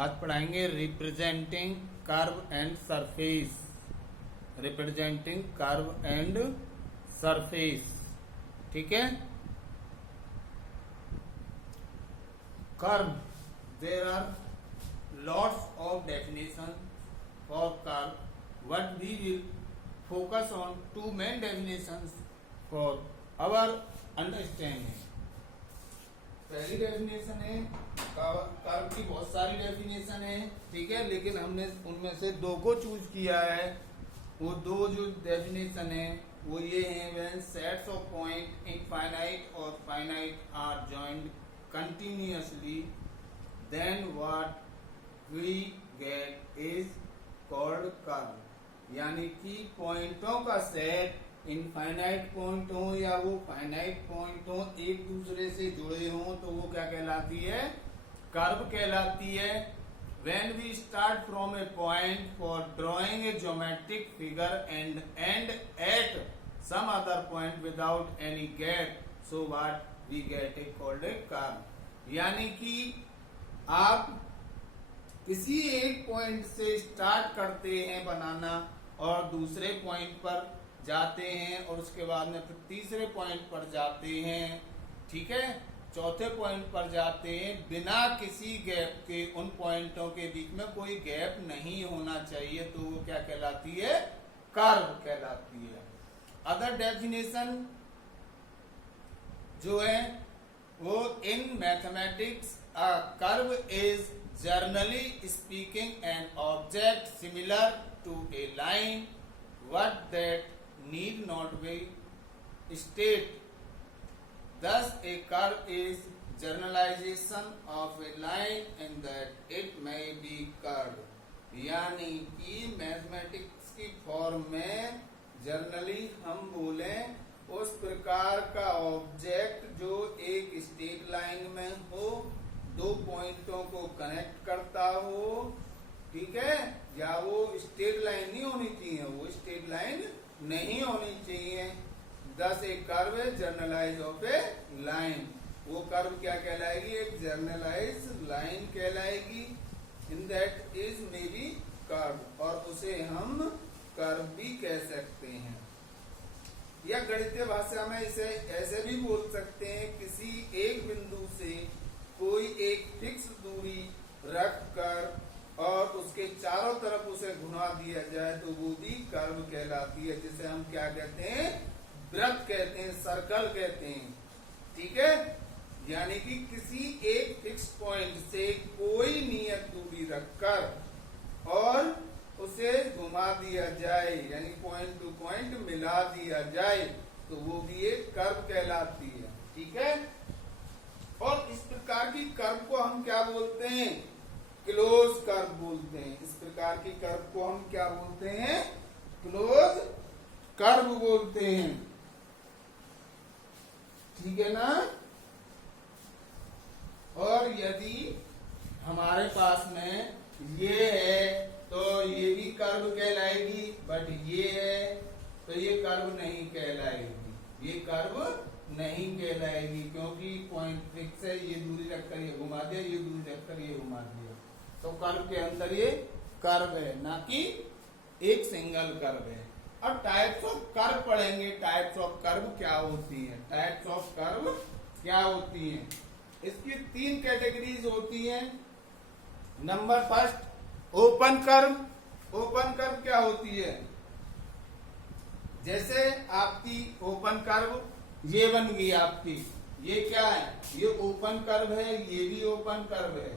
आज पढ़ाएंगे representing curve and surface. Representing curve and surface, ठीक है। Curve, there are lots of definition for curve, but we will focus on two main definitions for our understanding. पहली definition है, curve की बहुत सारी definition है, ठीक है, लेकिन हमने उनमें से दो को चूज किया है। वो दो जो डेफिनेशन है वो ये है, when sets of point infinite or finite are joined continuously, then what we get is called curve। यानी कि पॉइंटों का सेट इनफाइनाइट पॉइंट हो या वो फाइनाइट पॉइंट हो, एक दूसरे से जुड़े हो, तो वो क्या कहलाती है? कर्व कहलाती है। When we start from a point for drawing a geometric figure and end at some other point without any gap, so what we get is called a curve। यानी कि आप किसी एक पॉइंट से स्टार्ट करते हैं बनाना और दूसरे पॉइंट पर जाते हैं और उसके बाद में फिर तीसरे पॉइंट पर जाते हैं, ठीक है, चौथे पॉइंट पर जाते हैं, बिना किसी गैप के। उन पॉइंटों के बीच में कोई गैप नहीं होना चाहिए, तो वो क्या कहलाती है? कर्व कहलाती है। अदर डेफिनेशन जो है वो in mathematics curve is generally speaking an object similar to a line what that need not be straight, thus a curve is generalization of a line and that it may be curved। यानी कि mathematics की form में generally हम बोले उस प्रकार का object जो एक स्ट्रेट लाइन में हो, दो पॉइंटों को कनेक्ट करता हो, ठीक है, या वो स्ट्रेट लाइन नहीं होनी चाहिए, वो स्ट्रेट लाइन नहीं होनी चाहिए। दस एक कर्व है जर्नलाइज ऑफ ए लाइन, वो कर्व क्या कहलाएगी? एक जर्नलाइज लाइन कहलाएगी। In that is maybe curve, और उसे हम कर्व भी कह सकते हैं। या गणितीय भाषा में इसे ऐसे भी बोल सकते हैं, किसी एक बिंदु से कोई एक फिक्स दूरी रख कर और उसके चारों तरफ उसे घुमा दिया जाए तो वो भी कर्व कहलाती है, जिसे हम क्या कहते हैं? वृत्त कहते हैं, सर्कल कहते हैं, ठीक है। यानी कि किसी एक फिक्स पॉइंट से कोई नियत दूरी रखकर और उसे घुमा दिया जाए, यानी पॉइंट टू पॉइंट मिला दिया जाए, तो वो भी एक कर्व कहलाती है, ठीक है। और इस प्रकार की कर्व को हम क्या बोलते हैं? क्लोज कर्व बोलते हैं। इस प्रकार की कर्व को हम क्या बोलते हैं? क्लोज कर्व बोलते हैं, ठीक है ना। और यदि हमारे पास में ये है तो ये भी कर्व कहलाएगी, बट ये है तो ये कर्व नहीं कहलाएगी, ये कर्व नहीं कहलाएगी, क्योंकि पॉइंट फिक्स है, ये दूरी रखकर ये घुमा दिया, ये दूरी रखकर ये घुमा दिया, तो कर्व के अंदर ये कर्व है, ना कि एक सिंगल कर्व है। अब टाइप्स ऑफ कर्व पढ़ेंगे। टाइप्स ऑफ कर्व क्या होती है? टाइप्स ऑफ कर्व क्या होती है? इसकी तीन कैटेगरीज होती है। Number first, open curve. Open curve क्या होती है? जैसे आपकी ओपन कर्व ये बन गई आपकी, ये क्या है? ये ओपन कर्व है, ये भी ओपन कर्व है,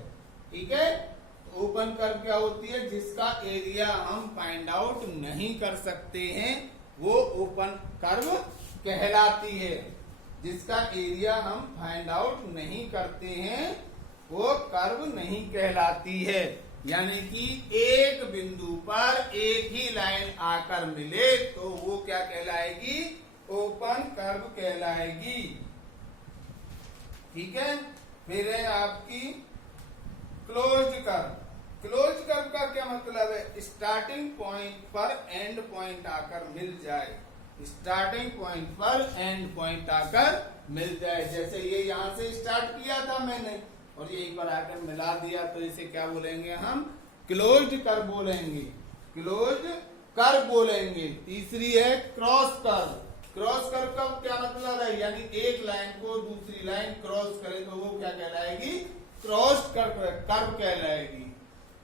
ठीक है। ओपन कर्व क्या होती है? जिसका एरिया हम फाइंड आउट नहीं कर सकते हैं, वो ओपन कर्व कहलाती है। जिसका एरिया हम फाइंड आउट नहीं करते हैं वो कर्व नहीं कहलाती है। यानी कि एक बिंदु पर एक ही लाइन आकर मिले तो वो क्या कहलाएगी? ओपन कर्व कहलाएगी, ठीक है। फिर है आपकी क्लोज्ड कर्व। क्लोज्ड कर्व का क्या मतलब है? स्टार्टिंग पॉइंट पर एंड पॉइंट आकर मिल जाए, स्टार्टिंग पॉइंट पर एंड पॉइंट आकर मिल जाए। जैसे ये यहां से स्टार्ट किया था मैंने, और ये एक बार आकर मिला दिया तो इसे क्या बोलेंगे हम, क्लोज्ड कर्व बोलेंगे, क्लोज्ड कर्व बोलेंगे। तीसरी है क्रॉस कर्व। क्रॉस कर्व का क्या मतलब है, यानी एक लाइन को दूसरी लाइन क्रॉस करे तो वो क्या कहलाएगी, क्रॉस कर्व कहलाएगी।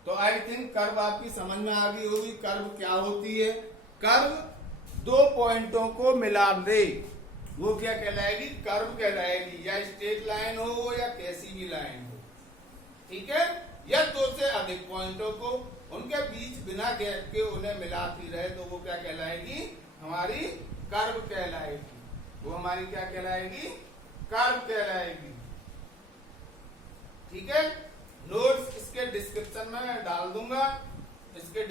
तो आई थिंक कर्व आपकी समझ में आ गई होगी। कर्व क्या होती है, कर्व दो पॉइंटों को मिला दे, वो क्या कहलाएगी, कर्व कहलाएगी। या स्ट्रेट लाइन हो या कैसी भी लाइन हो, ठीक है, या दो से अधिक पॉइंटों को उनके बीच बिना गैप के उन्हें मिलाती रहे तो वो क्या कहलाएगी, हमारी कर्व कहलाएगी। वो हमारी क्या कहलाएगी, कर्व कहलाएगी। ठीक है, नोट्स इसके डिस्क्रिप्शन में मैं डाल दूंगा, इसके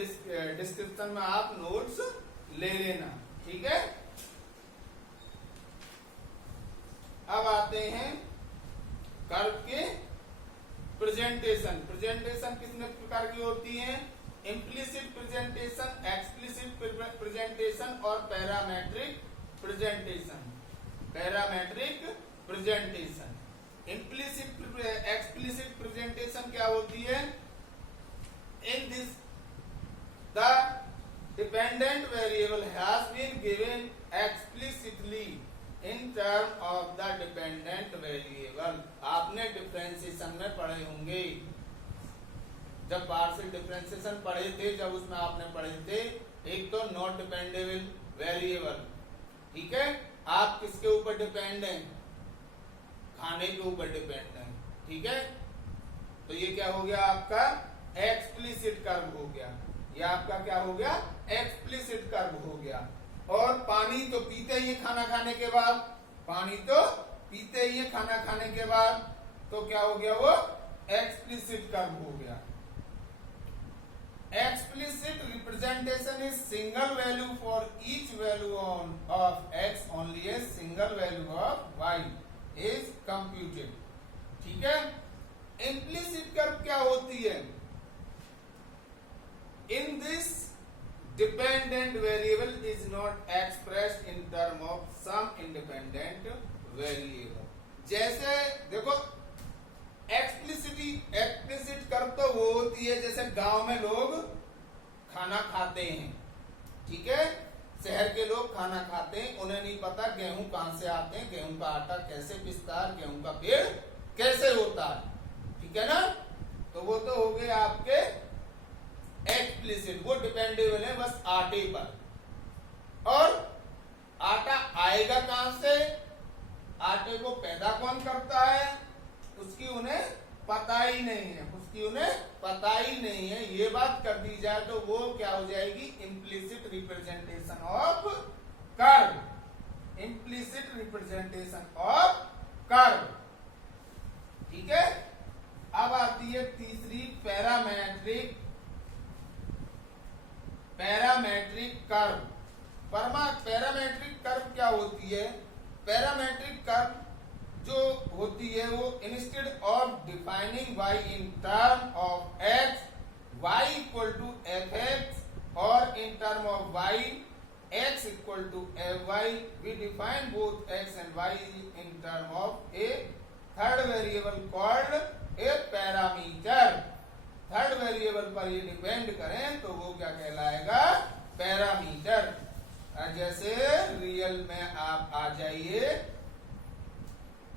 डिस्क्रिप्शन में आप नोट्स ले लेना। ठीक है, अब आते हैं कर्व के प्रेजेंटेशन। प्रेजेंटेशन कितने प्रकार की होती है, इम्प्लिसिट प्रेजेंटेशन, एक्सप्लिसिट प्रेजेंटेशन और parametric presentation. Parametric presentation, implicit explicit presentation क्या होती है, in this the dependent variable has been given explicitly in term of the dependent variable. आपने डिफरेंशिएशन में पढ़े होंगे, जब पार्शियल डिफरेंशिएशन पढ़े थे, जब उसमें आपने पढ़े थे एक तो नॉट डिपेंडेबल वेरिएबल। ठीक है, आप किसके ऊपर डिपेंड हैं, खाने के ऊपर डिपेंड है। ठीक है, तो ये क्या हो गया, आपका एक्सप्लिसिट कर्व हो गया। ये आपका क्या हो गया, एक्सप्लिसिट कर्व हो गया। और पानी तो पीते ही खाना खाने के बाद, पानी तो पीते ही खाना खाने के बाद, तो क्या हो गया, वो एक्सप्लिसिट कर्व हो गया। Explicit representation is single value for each value of X, only a single value of Y is computed. ठीक है, इम्प्लिसिट कर्व क्या होती है, in this dependent variable is not expressed in term of some independent variable. जैसे देखो, explicit curve तो वो होती है जैसे गांव में लोग खाना खाते हैं। ठीक है, शहर के लोग खाना खाते हैं, उन्हें नहीं पता गेहूं कहां से आते हैं, गेहूं का आटा कैसे पिसता है, गेहूं का पेड़ कैसे होता है। ठीक है ना, तो वो तो हो गए आपके एक्सप्लिसिट, वो डिपेंडेबल है बस आटे पर। और आटा आएगा कहां से, आटे को पैदा कौन करता है, उसकी उन्हें पता ही नहीं है, उसकी उन्हें पता ही नहीं है। ये बात कर दी जाए तो वो क्या हो जाएगी, implicit representation of curve, implicit representation of curve. ठीक है, अब आती है तीसरी पैरामेट्रिक कर्व। पैरामेट्रिक कर्व क्या होती है, पैरामेट्रिक कर्व जो होती है वो instead of defining y in term of x, y equal to fx, और in term of y x equal to fy, we define both x and y in term of a third variable called a parameter. Third variable पर ये depend करें तो वो क्या कहलाएगा, parameter. जैसे real में आप आ जाइए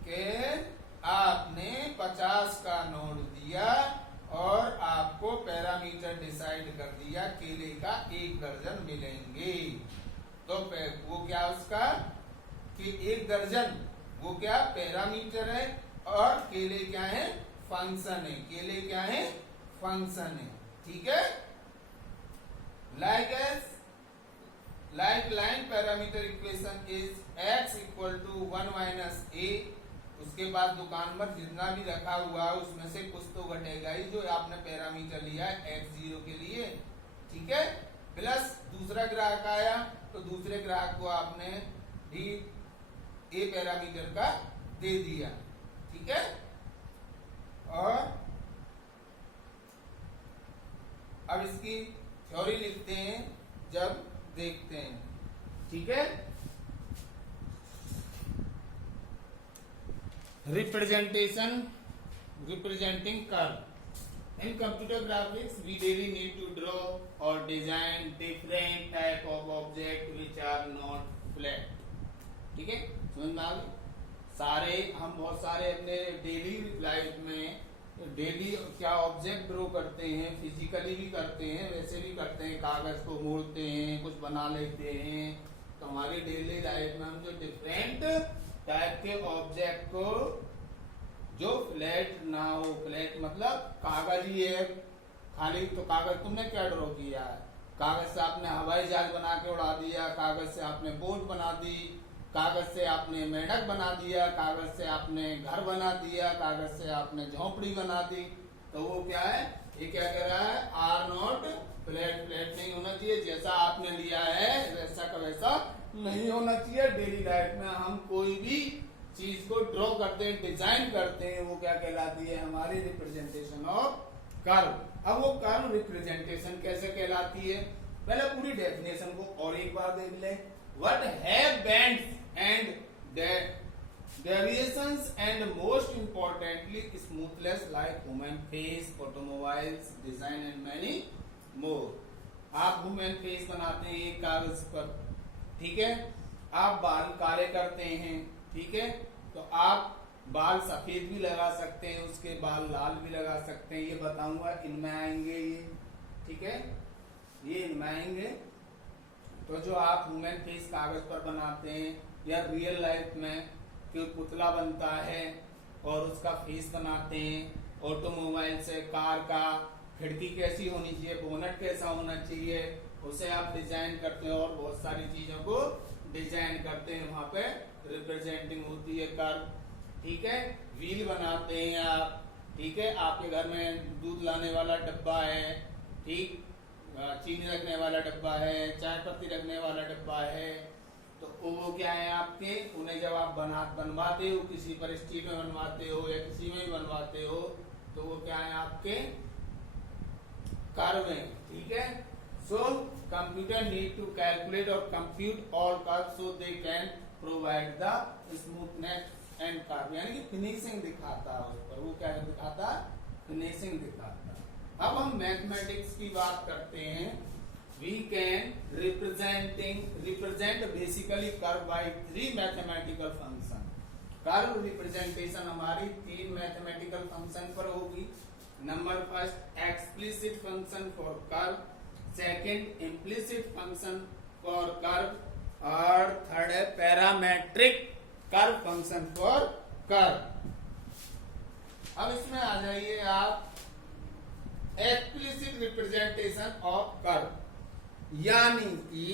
कि आपने 50 का नोट दिया और आपको पैरामीटर डिसाइड कर दिया केले का 1 दर्जन मिलेंगे, तो वो क्या उसका कि 1 दर्जन वो क्या पैरामीटर है, और केले क्या है, फंक्शन है। केले क्या है, फंक्शन है। ठीक है, like line parameter equation is x equal to 1 minus a। उसके बाद दुकान पर जितना भी रखा हुआ है उसमें से कुछ तो घटेगा ही, जो आपने पैरामीटर लिया है x0 के लिए। ठीक है, प्लस दूसरा ग्राहक आया तो दूसरे ग्राहक को आपने भी a पैरामीटर का दे दिया। ठीक है, और अब इसकी थ्योरी लिखते हैं जब देखते हैं। ठीक है, representation representing curve. In computer graphics, we daily need to draw or design different type of object which are not flat. ठीक है, समझ में आ गई? हम बहुत सारे अपने डेली लाइफ में डेली क्या ऑब्जेक्ट ड्रॉ करते हैं, फिजिकली भी करते हैं, वैसे भी करते हैं, कागज को मोड़ते हैं, कुछ बना लेते हैं। तो हमारी डेली लाइफ में हम जो डिफरेंट टाइप के ऑब्जेक्ट को जो फ्लैट ना हो, फ्लैट मतलब कागज ही है खाली, तो कागज तुमने क्या ड्रॉ किया है? कागज से आपने हवाई जहाज बना के उड़ा दिया, कागज से आपने बोट बना दी, कागज से आपने मेंढक बना दिया, कागज से आपने घर बना दिया, कागज से आपने झोपड़ी बना दी। तो वो क्या है, ये क्या कह रहा है? आर नॉट फ्लैट, फ्लैट नहीं होना चाहिए। जैसा आपने लिया है वैसा का वैसा नहीं होना चाहिए। डेली लाइफ में हम कोई भी चीज को ड्रॉ करते हैं, डिजाइन करते हैं, वो क्या कहलाती है? हमारी रिप्रेजेंटेशन ऑफ कर्व। अब वो कर्व रिप्रेजेंटेशन कैसे कहलाती है? पहले पूरी डेफिनेशन को और एक बार देख ले। What have bands and variations and most importantly smoothness like human face, automobiles, design and many more. आप ह्यूमन फेस बनाते हैं एक कागज पर, ठीक है? आप बाल काले करते हैं, ठीक है? तो आप बाल सफेद भी लगा सकते हैं, उसके बाल लाल भी लगा सकते हैं। ये बताऊंगा, इनमें आएंगे ये, ठीक है? ये इनमें आएंगे। तो जो आप ह्यूमन फेस कागज पर बनाते हैं या रियल लाइफ में कोई पुतला बनता है और उसका फेस बनाते हैं, ऑटोमोबाइल से कार का खिड़की कैसी होनी चाहिए, बोनट कैसा होना चाहिए, उसे आप डिजाइन करते हैं और बहुत सारी चीजों को डिजाइन करते हैं। वहां पे रिप्रेजेंटिंग होती है कर्व, ठीक है? व्हील बनाते हैं आप, ठीक है? आपके घर में दूध लाने वाला डब्बा है, ठीक, चीनी रखने वाला डब्बा है, चाय पत्ती रखने वाला डब्बा है, तो वो क्या है आपके? उन्हें जब आप बनवाते हो, किसी पर स्टील में बनवाते हो या किसी में भी बनवाते हो, तो वो क्या है आपके? कर्व है, ठीक है? So computer need to calculate और compute all curve so they can provide the smoothness and curve, यानी कि फिनिशिंग दिखाता है उस पर। वो क्या दिखाता? फिनिशिंग दिखाता। अब हम मैथमेटिक्स की बात करते हैं। We can represent basically curve by 3 mathematical function. Curve representation हमारी 3 मैथमेटिकल फंक्शन पर होगी। Number first explicit function for curve, second implicit function for curve और थर्ड है parametric curve function for curve. अब इसमें आ जाइए आप एक्सप्लिसिट रिप्रेजेंटेशन ऑफ कर्व, यानी कि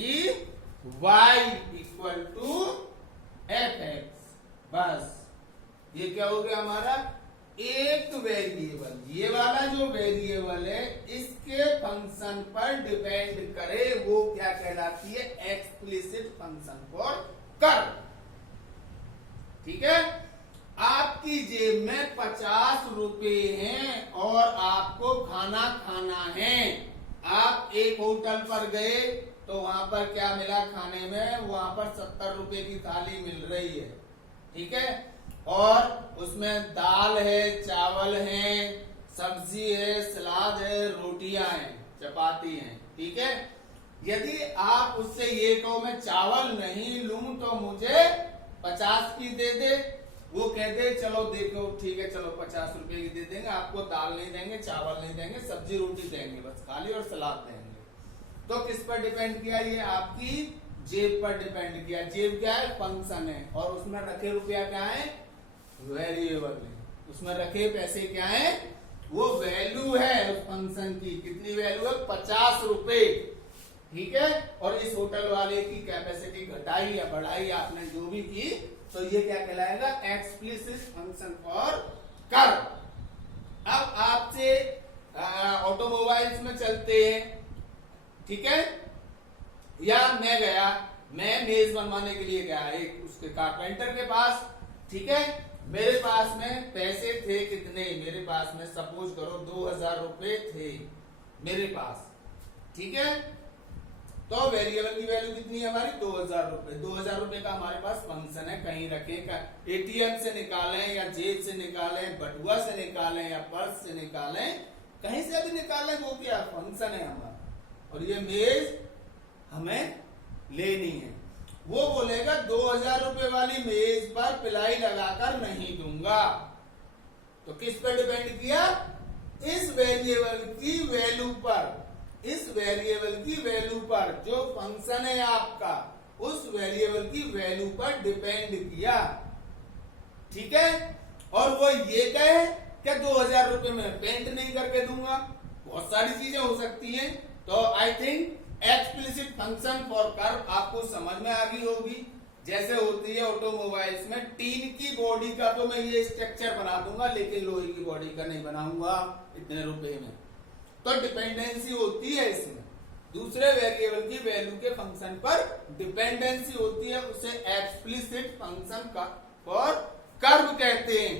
y equal to F X. बस ये क्या हो गया हमारा? एक वेरिएबल, ये वाला जो वेरिएबल है इसके फंक्शन पर डिपेंड करे, वो क्या कहलाती है? एक्सप्लिसिट फंक्शन फॉर कर्व, ठीक है? आपकी जेब में 50 रुपए हैं और आपको खाना खाना है। आप एक होटल पर गए तो वहां पर क्या मिला खाने में? वहां पर 70 रुपए की थाली मिल रही है, ठीक है? और उसमें दाल है, चावल है, सब्जी है, सलाद है, रोटियां हैं, चपाती हैं, ठीक है? यदि आप उससे ये कहो मैं चावल नहीं लूं तो मुझे 50 की दे दे, वो कहते चलो देखो ठीक है, चलो 50 रुपए की दे देंगे, आपको दाल नहीं देंगे, चावल नहीं देंगे, सब्जी रोटी देंगे बस खाली, और सलाद देंगे। तो किस पर डिपेंड किया? ये आपकी जेब पर डिपेंड किया। जेब क्या है? फंक्शन है, और उसमें रखे रुपया क्या है? वेरिएबल है। उसमें रखे पैसे क्या है? वो वैल्यू है उस फंक्शन की। कितनी वैल्यू है? 50 रुपए, ठीक है? और इस होटल वाले की कैपेसिटी घटाई या बढ़ाई आपने जो भी की, तो ये क्या कहलाएगा? Explicit function for curve. अब आपसे ऑटोमोबाइल्स में चलते हैं, ठीक है? या मैं मेज बनवाने के लिए गया एक उसके कारपेंटर के पास, ठीक है? मेरे पास में पैसे थे कितने? मेरे पास में सपोज करो 2000 रुपए थे मेरे पास, ठीक है? तो वेरिएबल की वैल्यू कितनी है हमारी 2000 रुपए। 2000 रुपए का हमारे पास फंक्शन है, कहीं रखें, एटीएम से निकालें या जेब से निकालें, बटुआ से निकालें या पर्स से निकालें, कहीं से भी निकालें, वो क्या फंक्शन है हमारा। और ये मेज हमें लेनी है। वो बोलेगा 2000 रुपए वाली मेज पर पिलाई लगाकर नहीं दूंगा। तो किस पर डिपेंड किया, इस वेरिएबल की वैल्यू पर, इस वेरिएबल की वैल्यू पर, जो फंक्शन है आपका उस वेरिएबल की वैल्यू पर डिपेंड किया। ठीक है, और वो ये कहे क्या 2000 रुपए में पेंट नहीं करके दूंगा, बहुत सारी चीजें हो सकती हैं। तो I think explicit function for curve आपको समझ में आ गई होगी। जैसे होती है ऑटोमोबाइल्स में, टीन की बॉडी का तो मैं ये स्ट्रक्चर बना दूंगा, लेकिन लोहे की बॉडी का नहीं बनाऊंगा इतने रुपए में। तो डिपेंडेंसी होती है इसमें, दूसरे वेरिएबल की वैल्यू के फंक्शन पर डिपेंडेंसी होती है, उसे एक्सप्लिसिट फंक्शन फॉर कर्व कहते हैं।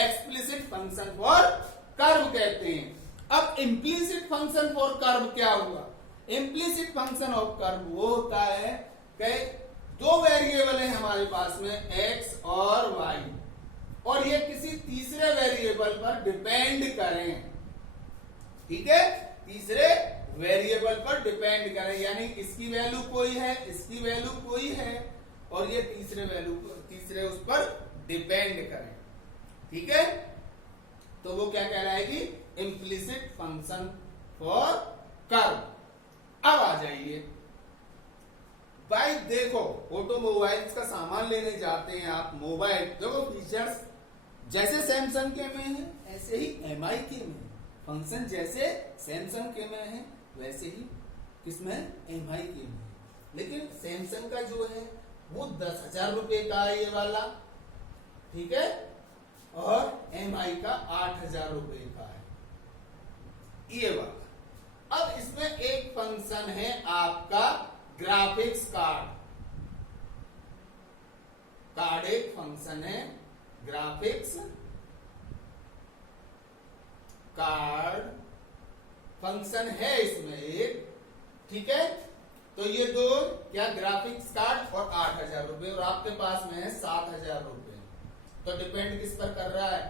एक्सप्लिसिट फंक्शन फॉर कर्व कहते हैं। अब इम्प्लिसिट फंक्शन फॉर कर्व क्या हुआ। इम्प्लिसिट फंक्शन ऑफ कर्व वो होता है कि दो वेरिएबल है हमारे पास में x और y, और ये किसी तीसरे वेरिएबल पर डिपेंड करें। ठीक है, तीसरे वेरिएबल पर डिपेंड करें, यानी इसकी वैल्यू कोई है, इसकी वैल्यू कोई है, और ये तीसरे उस पर डिपेंड करें। ठीक है, तो वो क्या कहलाएगी, इम्प्लिसिट फंक्शन फॉर कर्व। अब आ जाइए भाई, देखो ऑटोमोबाइल्स का सामान लेने जाते हैं आप, मोबाइल देखो फीचर्स जैसे सैमसंग के में है ऐसे ही एमआई के में है, फंक्शन जैसे सैमसंग के में है वैसे ही किसमें एमआई के में है। लेकिन सैमसंग का जो है वो 10,000 रुपए का है ये वाला, ठीक है, और एमआई का 8,000 रुपए का है ये वाला। अब इसमें एक फंक्शन है आपका ग्राफिक्स कार्ड एक फंक्शन है, ग्राफिक्स कार्ड फंक्शन है इसमें एक। ठीक है, तो ये दो क्या, ग्राफिक्स कार्ड और 8,000 रुपए, और आपके पास में है 7,000 रुपए। तो डिपेंड किस पर कर रहा है,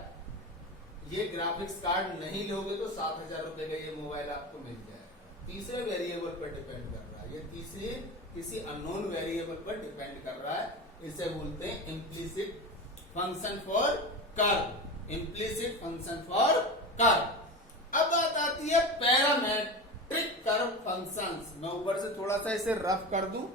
ये ग्राफिक्स कार्ड नहीं लोगे तो 7,000 रुपए का ये मोबाइल आपको मिल जाएगा। तीसरे वेरिएबल पर डिपेंड कर रहा है, ये तीसरे किसी अननोन वेरिएबल पर डिपेंड कर रहा है, इसे बोलते हैं implicit function for curve. Implicit function for curve. अब बात आती है पैरामेट्रिक कर्व फंक्शंस। मैं ऊपर से थोड़ा सा इसे रफ कर दूं।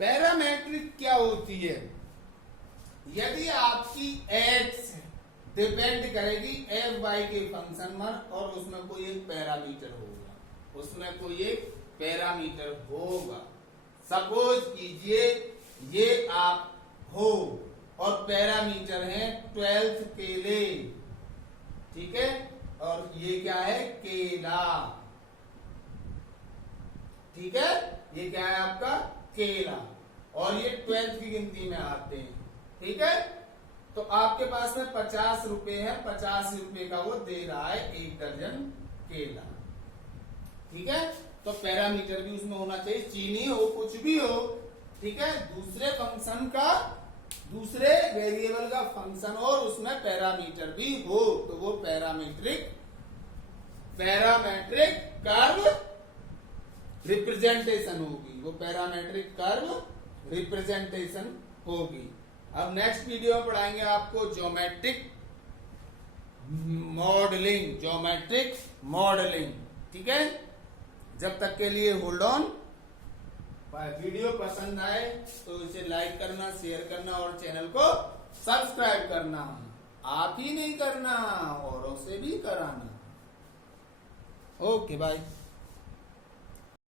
पैरामेट्रिक क्या होती है, यदि आपकी एक्स डिपेंड करेगी एफ वाई के फंक्शन पर, और उसमें कोई एक पैरामीटर होगा, उसमें कोई एक पैरामीटर होगा। सपोज कीजिए ये आप हो और पैरामीटर है 12th केले, ठीक है, और ये क्या है, केला। ठीक है, ये क्या है आपका, केला, और ये 12th की गिनती में आते हैं। ठीक है, तो आपके पास में 50 रुपए है, 50 रुपए का वो दे रहा है 1 दर्जन केला। ठीक है, तो पैरामीटर भी उसमें होना चाहिए, चीनी हो कुछ भी हो। ठीक है, दूसरे फंक्शन का, दूसरे वेरिएबल का फंक्शन और उसमें पैरामीटर भी हो, तो वो पैरामेट्रिक कर्व रिप्रेजेंटेशन होगी, वो पैरामेट्रिक कर्व रिप्रेजेंटेशन होगी। अब नेक्स्ट वीडियो में पढ़ाएंगे आपको ज्योमेट्रिक मॉडलिंग। ठीक है। जब तक के लिए होल्ड ऑन। वीडियो पसंद आए तो इसे लाइक करना, शेयर करना और चैनल को सब्सक्राइब करना। आप ही नहीं करना, औरों से भी कराना। Okay bye.